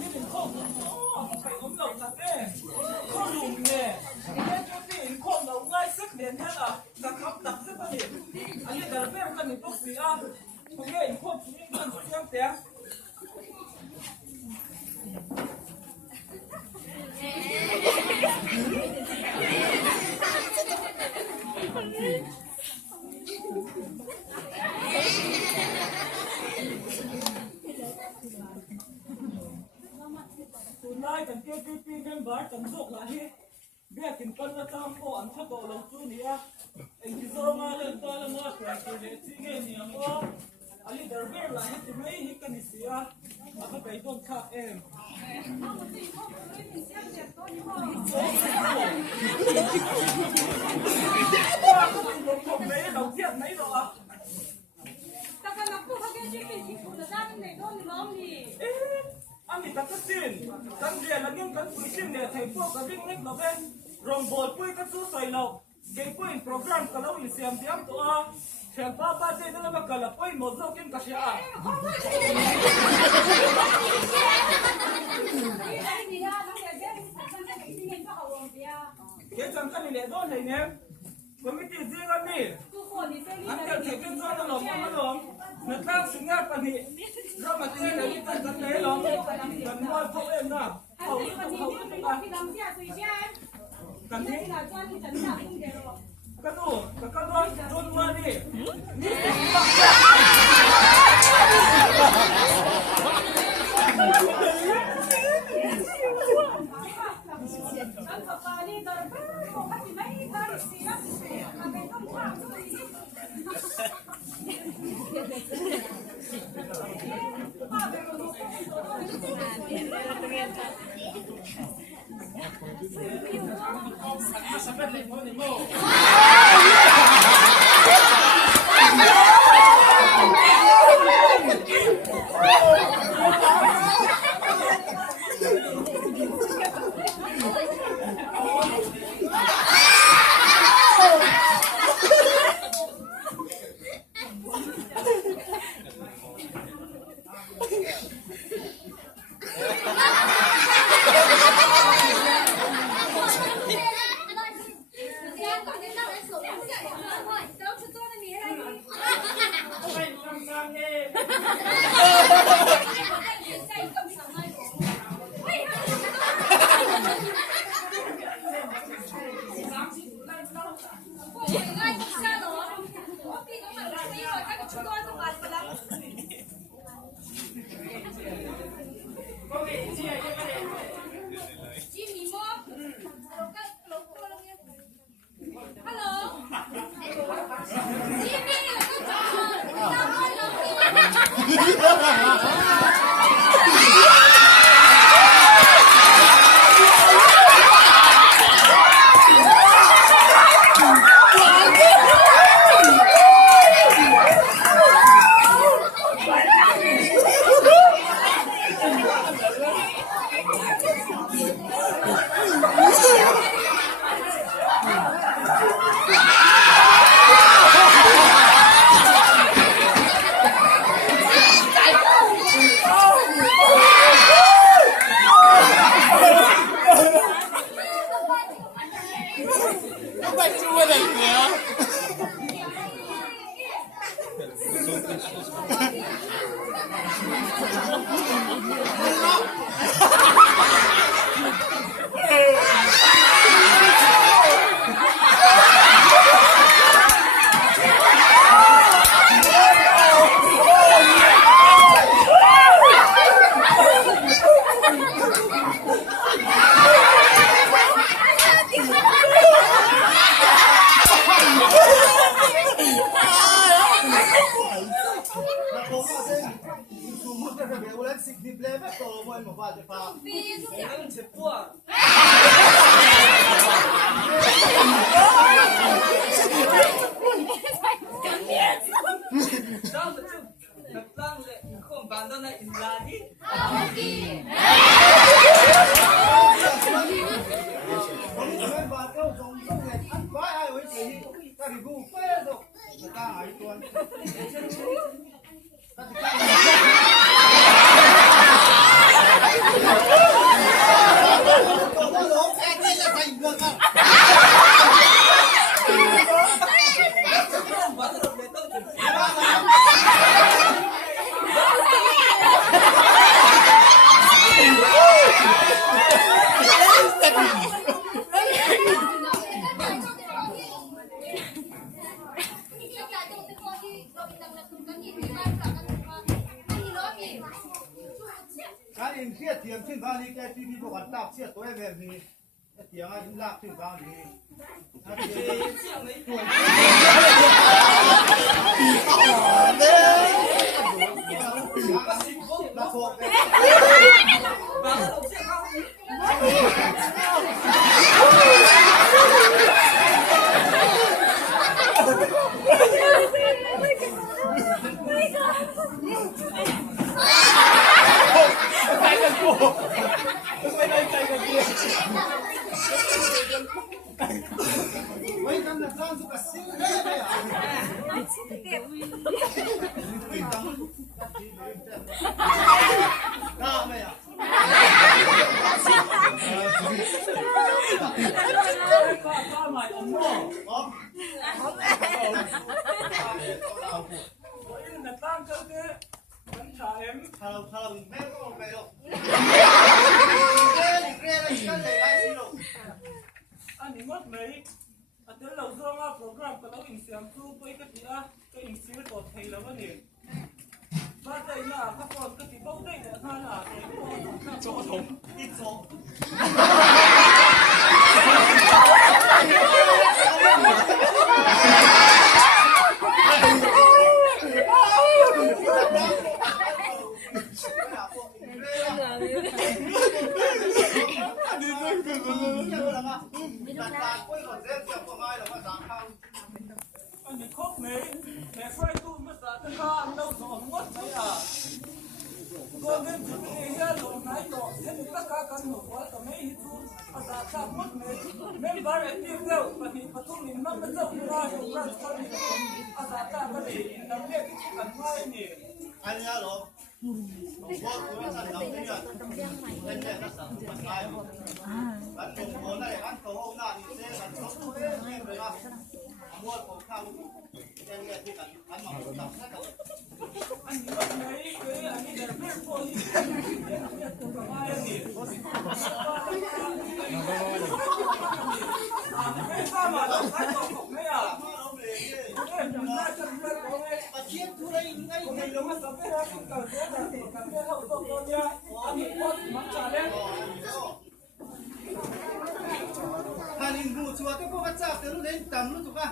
นี่เป็นข้อมูลไปผมหลงนะเต้ข้อมูลเนี่ยเนี่ยจะเป็นข้อมูลง่ายสักเดือนแค่ละจะขับตักสักประเดี๋ยวอันนี้แต่ละเป็นกันในตัวสีอ่ะผมเนี่ยข้อมูลนี่มันเสียงเสียงคุณได้กันเกี่ยวกับปีกันบาร์กันสุกละที่เบี้ยกินกันละตามโอ้อันชัดโตลงจุนี่อ่ะเอ็งที่โซมาเล่นตัวละมาแข่งกันเลยที่เงี้ยเนี่ยว่าอันนี้เดอร์เบอร์ละที่ไม่ฮิกันนิสิอ่ะมาก็ไปต้นข้าเองผมไม่ได้เราเทียบไม่หรอกแต่การนับผู้เขาแค่ชื่อเป็นที่ผู้จะได้ในต้นน้องดีอันนี้ตัดสินตั้งเรียนแล้วยิ่งกันคุยชิมเนี่ยไทยพวกกันยิ่งเล็กเราเป็นรองบอลปุ้ยกันสู้ใส่เราเก่งปุ้ยโปรแกรมกันเราอินเสียมเดียมตัวเชียงป้าป้าเจนั่นมากันละปุ้ยหมดโลกินกันเชียเกี่ยจังกันนี่เนี่ยโดนไหนเนี่ยผมไม่ติดเรื่องกันนี่อันเดียวเกี่ยวกับโซนหลงมันหลงนึกแล้วสิ่งนี้ปนิเรามาเที่ยวในที่กันไหนหลงกันว่าเขาเองนะเขากันนี้กันดูกันร้อนจนมาดินี่ การเองเสียเทียมขึ้นบ้านนี้แกที่พี่บอกกันตักเสียตัวแบบนี้เทียมอะไรลากขึ้นบ้านนี้ถ้าเทียมตัวละโคกไม่ทำหน้าตาสุขสิ่งเลยอ่ะน่าไหมอ่ะข้าหมายของหม้อ那当哥哥很惨。ถ้าเราแม่ก็ไปหรอกเรียนกันเลยไอ้สิลูกอันนี้หมดเลยอันเดี๋ยวเราเรื่องโปรแกรมก็เราอินเสียงครูไปก็ดีอ่ะก็อินซีก็ไทยแล้ววันนี้บ้านใจหน้าข้าพเจ้าก็ติดบ้องได้แต่ข้าหน้าโจ้ถมอีกสองอันนี้ครบไหมแต่ไฟตู้มาสาดข้าเราสองงดไหมอ่ะก็เงินจะไปเฮียหลงไหนต่อเห็นตะการกันหนูว่าแต่ไม่หิทุอาสาทำหมดไหมเม่บาร์เอติเดียวปฏิปทุมินมันเป็นเจ้าหน้าที่รัฐคนนี้อาสาทำก็เลยนำเรียกที่กันไว้นี่อันนี้หรอว่าตัวสั่งทำเนี่ยเป็นแค่นักสั่งมันได้อันตรงหัวไหนอันโตหน้านี่เส้นอันสองเลยเนี่ยเลยนะมัวของข้าวยังไงที่กันอันหมอกตับแค่ตัวอันนี้ว่าไหนคืออันนี้เดี๋ยวเพื่อนคนนี้เดี๋ยวเพื่อนตัวกับว่าอย่างนี้ไม่ทราบว่าเราใช้ตัวของไม่อ่ะน่าจะเป็นของอาชีพทุเรศไงไม่รู้ว่าสัมภาระที่เกิดขึ้นกับเรื่องเขาตัวเนี่ยอันนี้ก็มันจะเล่นถ้าลิงดูชัวร์ก็พวกกระจับแต่รู้เล่นต่ำรู้ถูกป่ะ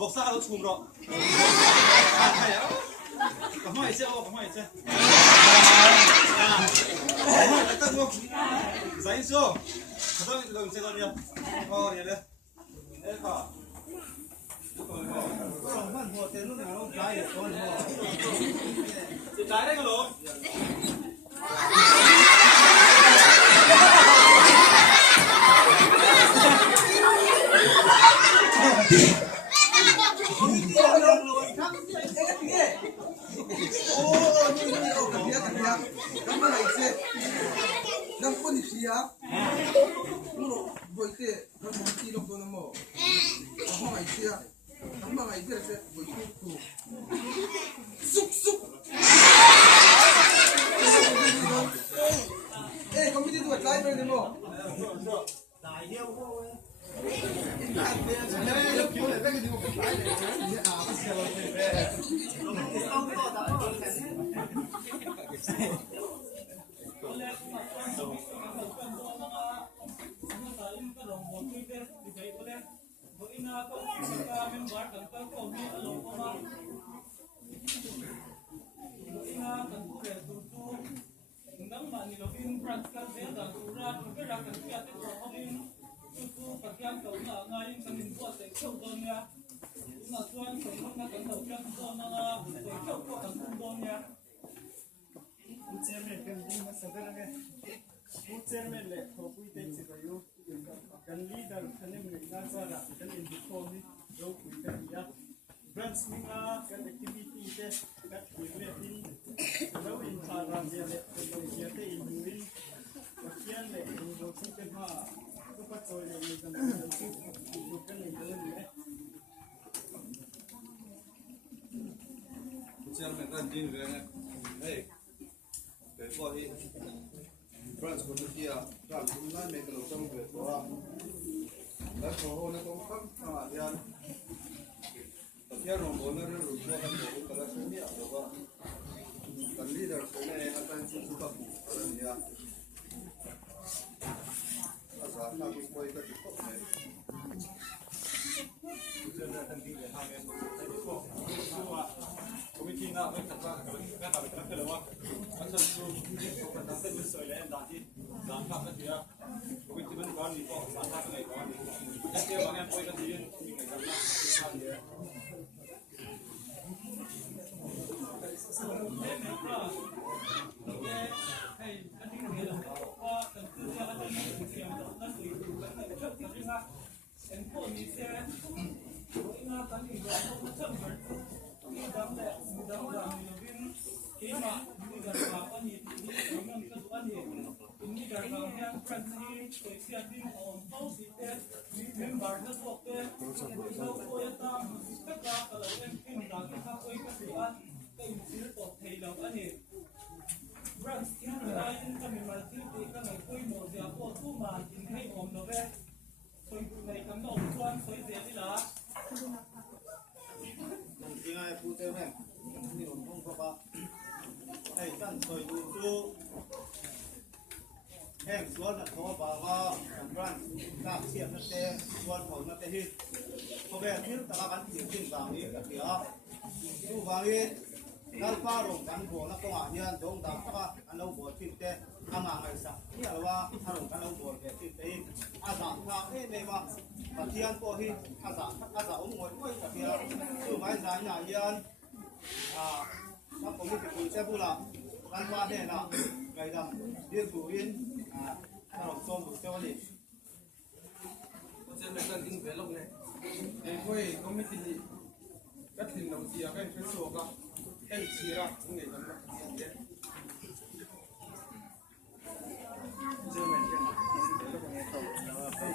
บอกซาเราชุมหรอกใช่แล้วก็ห้อยเสื้อก็ห้อยเสื้อแต่ก็ดูใส่เสื้อเขาต้องลงเสื้อตัวเดียวอ๋อเนี่ยเลย มันหัวเต็มลูกหนาวใจต้นหัว สุดท้ายได้กันหรอ Chairman kan din rene hey ke ko hi branch ko kia ram kun na me ko chong ke ko la ko ho na ko kham ma dian to kia ro bo na ru ko kan ko ka la sen dia ko kan leader ko ne na tan chu chu ka bu ya asa na ku ko ka ti ko ne Chairman kan din ha me ko Committee na may kata ka ka ka ka lawa asan so ko ka ta sen so le da ti da ka ka dia committee man kan ni ko sa ta ka nei ko ni ya ke ba ne poi ka ti ni ka ka na sa dia em xuống là có bà vào brand các xiêm nó sẽ xuống khỏi nó sẽ hít có vẻ thiếu ta các bạn chịu chịu vào đi các kiểu tu vào đi nó qua rồi cán bộ nó có hiện giống đào các anh đâu buồn chịu thế ăn mà ngày sao như là qua ăn rồi cán đâu buồn để chịu thế ăn giảm thang thế này mà và thiên có hít ăn giảm ông ngồi quay các kiểu tu vào giá nhà yên nó có một cái xe bu là ăn qua thế nào ngày rằm điên thủ yênเราส้มบุกเจ้าดิจะไม่กันทิ้งไปลงเลยไอ้พวกก็ไม่ทิ้งก็ทิ้งน้ำเสียกันเป็นโซ่ก็ไอ้เสียตรงไหนกันนะเจ๊เจอเหมือนกันแล้วก็ไงเขา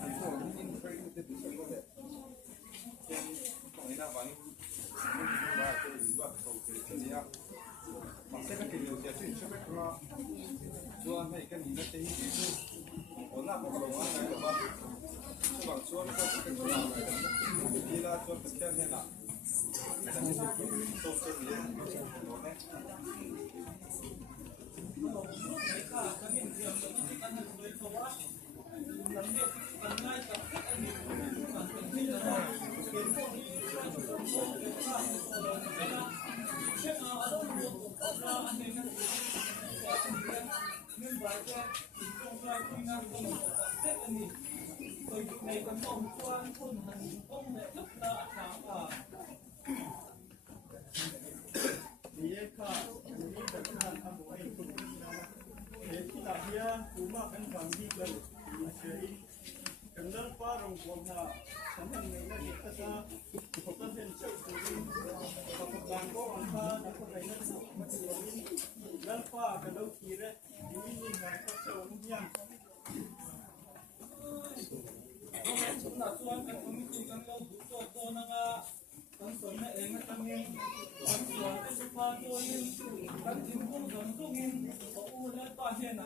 ไอ้พวกมันทิ้งไปก็จะติดกันก็แบบเจ๊ของไอ้หน้าวันนี้ว่าจะว่าเขาจะเนี่ยมันเสร็จก็ทิ้งอยู่เจ๊ทิ้งใช่ไหมครับส่วนไม่กันนี่นั่นจะยิ่งดีOna po kolonach to ma chyba człowiek to jest ile to specjalnie na to wtedy Tôi này còn mong quan thôn hành างก็อันฟ้าแล้วก็ไปนั่นมาเสียนี่แล้วฟ้ากับเราขี่เลยนี่งานก็เจ้ามุ่งยังสมนักส่วนกันผมมีกันเราบุกตัวนั่งกันส่วนเองกันเองกันส่วนเป็นสุภาพตัวเองกันจิ้มกุ้งส่วนตุ้งเองโอ้แล้วตอนเช้าไหน